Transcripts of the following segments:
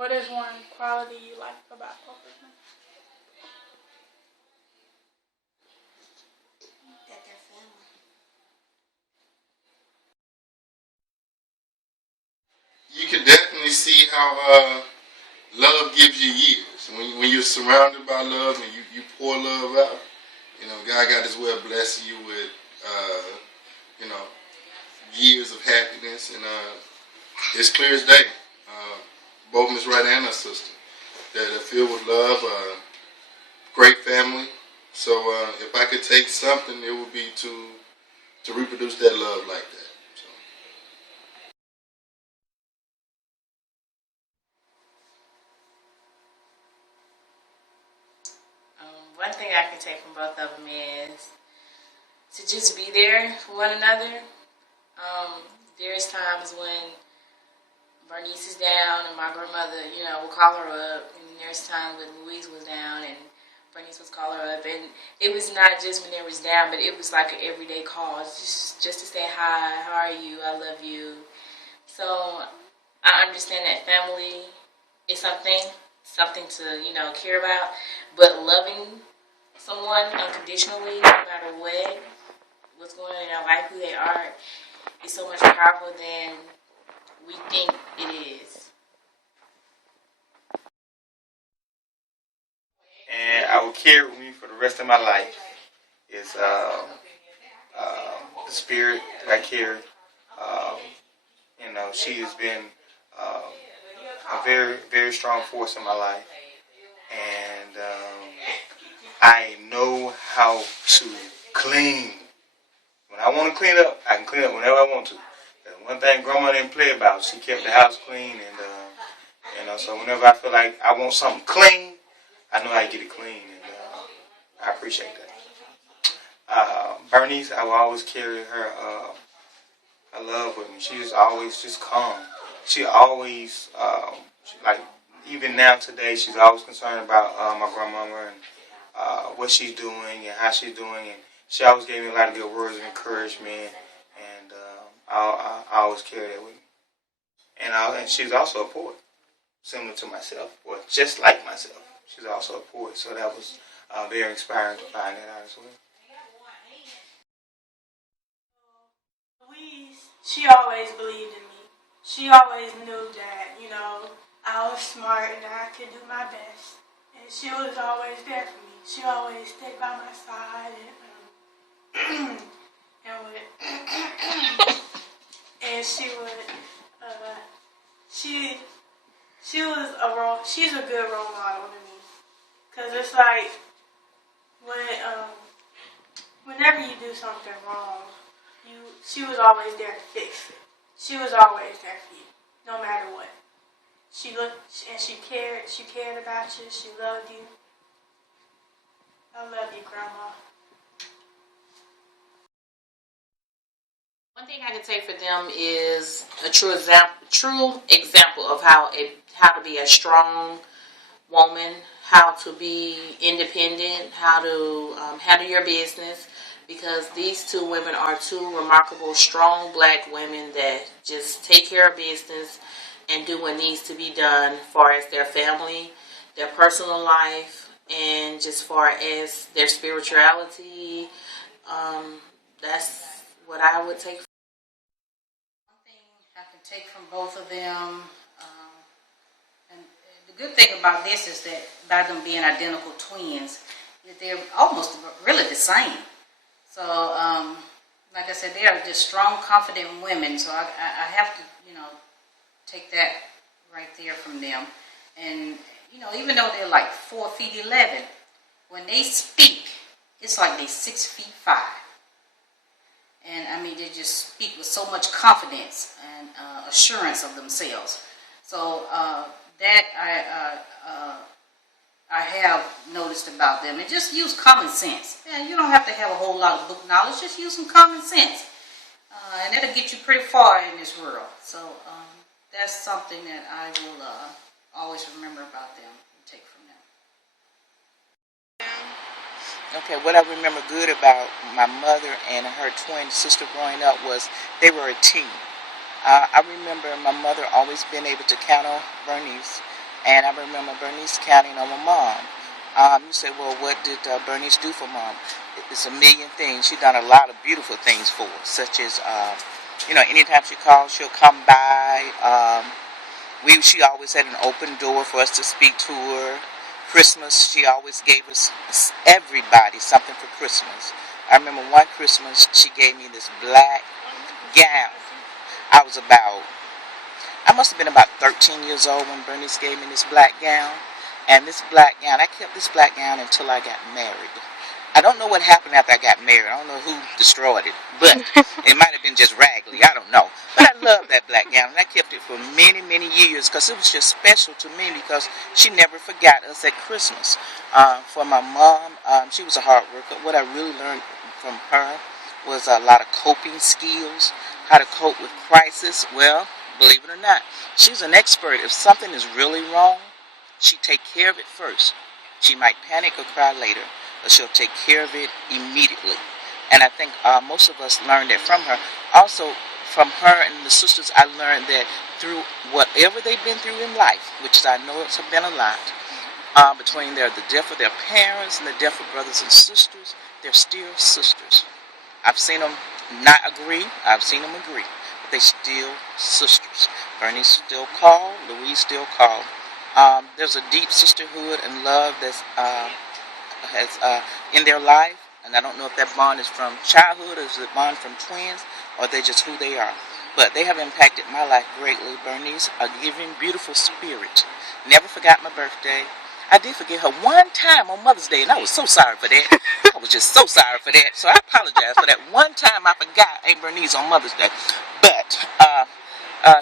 What is one quality you like about both of them? That they're family. You can definitely see how love gives you years. When you're surrounded by love and you pour love out, God got His way of blessing you with, you know, years of happiness, and it's clear as day. Both Miss Wright and her sister, they're filled with love, great family. So if I could take something, it would be to reproduce that love like that. One thing I can take from both of them is to just be there for one another. There's times when Bernice is down and my grandmother, will call her up. And there's times when Louise was down and Bernice would call her up. And it was not just when they was down, but it was like an everyday call. Just to say hi, how are you, I love you. So I understand that family is something to, care about. But loving someone unconditionally, no matter what's going on in their life, who they are, is so much powerful than we think it is. And I will carry with me for the rest of my life is the spirit that I carry. She has been a very, very strong force in my life. And I know how to clean. When I want to clean up, I can clean up whenever I want to. And one thing Grandma didn't play about, she kept the house clean, and so whenever I feel like I want something clean, I know how to get it clean, and I appreciate that. Bernice, I will always carry her love with me. She is always just calm. She always, even now today, she's always concerned about my grandmama and what she's doing and how she's doing. And she always gave me a lot of good words of encouragement, and I always carry that with me. And she's also a poet, similar to myself, or just like myself. She's also a poet, so that was very inspiring to find that out as well. Louise, she always believed in me. She always knew that, I was smart and I could do my best. And she was always there for me. She always stayed by my side and she's a good role model to me. Cause it's like whenever you do something wrong, she was always there to fix it. She was always there for you, no matter what. She looked and she cared about you. She loved you. I love you, Grandma. One thing I can take for them is a true example of how to be a strong woman, how to be independent, how to handle your business. Because these two women are two remarkable, strong black women that just take care of business and do what needs to be done as far as their family, their personal life, and just far as their spirituality. That's what I would take. One thing I can take from both of them, and the good thing about this is that by them being identical twins, that they're almost really the same. So, like I said, they are just strong, confident women. So I have to, take that right there from them. And, even though they're like 4'11", when they speak, it's like they're 6'5". And, they just speak with so much confidence and assurance of themselves. So that I have noticed about them. And just use common sense. And you don't have to have a whole lot of book knowledge. Just use some common sense. And that'll get you pretty far in this world. So that's something that I will always remember about them and take from them. Okay, what I remember good about my mother and her twin sister growing up was they were a team. I remember my mother always being able to count on Bernice And I remember Bernice counting on my mom. You say, well, what did Bernice do for mom? It's a million things. She done a lot of beautiful things for us, such as, anytime she calls, she'll come by. She always had an open door for us to speak to her. Christmas, she always gave us, everybody, something for Christmas. I remember one Christmas, she gave me this black gown. I must have been about 13 years old when Bernice gave me this black gown. And this black gown, I kept this black gown until I got married. I don't know what happened after I got married. I don't know who destroyed it. But it might have been just raggedy. I don't know. But I love that black gown. And I kept it for many, many years because it was just special to me because she never forgot us at Christmas. For my mom, she was a hard worker. What I really learned from her was a lot of coping skills, how to cope with crisis. Well, believe it or not, she's an expert. If something is really wrong, she take care of it first. She might panic or cry later, but she'll take care of it immediately. And I think most of us learned that from her. Also, from her and the sisters, I learned that through whatever they've been through in life, which I know it's been a lot, between the death of their parents and the death of brothers and sisters, they're still sisters. I've seen them not agree. I've seen them agree. But they're still sisters. Bernice still called. Louise still called. There's a deep sisterhood and love that's in their life, and I don't know if that bond is from childhood or is it bond from twins, or they're just who they are. But they have impacted my life greatly. Bernice, a giving, beautiful spirit. Never forgot my birthday. I did forget her one time on Mother's Day, and I was so sorry for that. I was just so sorry for that. So I apologize for that one time I forgot Aunt Bernice on Mother's Day. But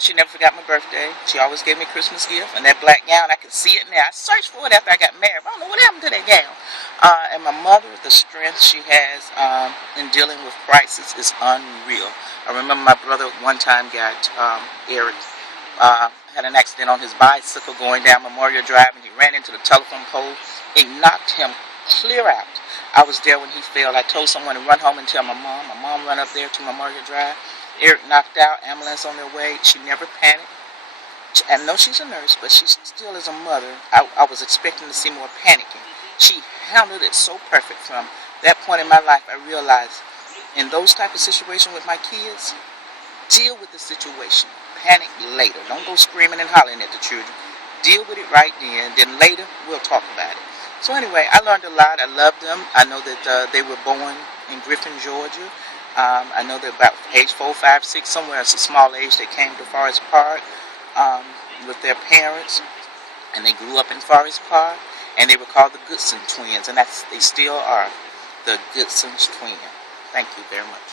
she never forgot my birthday. She always gave me a Christmas gift. And that black gown, I can see it now. I searched for it after I got married. I don't know what happened to that gown. And my mother, the strength she has in dealing with crisis is unreal. I remember my brother one time Eric, had an accident on his bicycle going down Memorial Drive, and he ran into the telephone pole. It knocked him clear out. I was there when he fell. I told someone to run home and tell my mom. My mom ran up there to Memorial Drive. Eric knocked out, ambulance on their way. She never panicked. I know she's a nurse, but she still is a mother. I was expecting to see more panicking. She handled it so perfect. From that point in my life, I realized in those type of situations with my kids, deal with the situation. Panic later. Don't go screaming and hollering at the children. Deal with it right then later we'll talk about it. So anyway, I learned a lot. I loved them. I know that they were born in Griffin, Georgia. I know that about age 4, 5, 6, somewhere it's a small age, they came to Forest Park with their parents, and they grew up in Forest Park, and they were called the Goodson twins, and they still are the Goodson's twins. Thank you very much.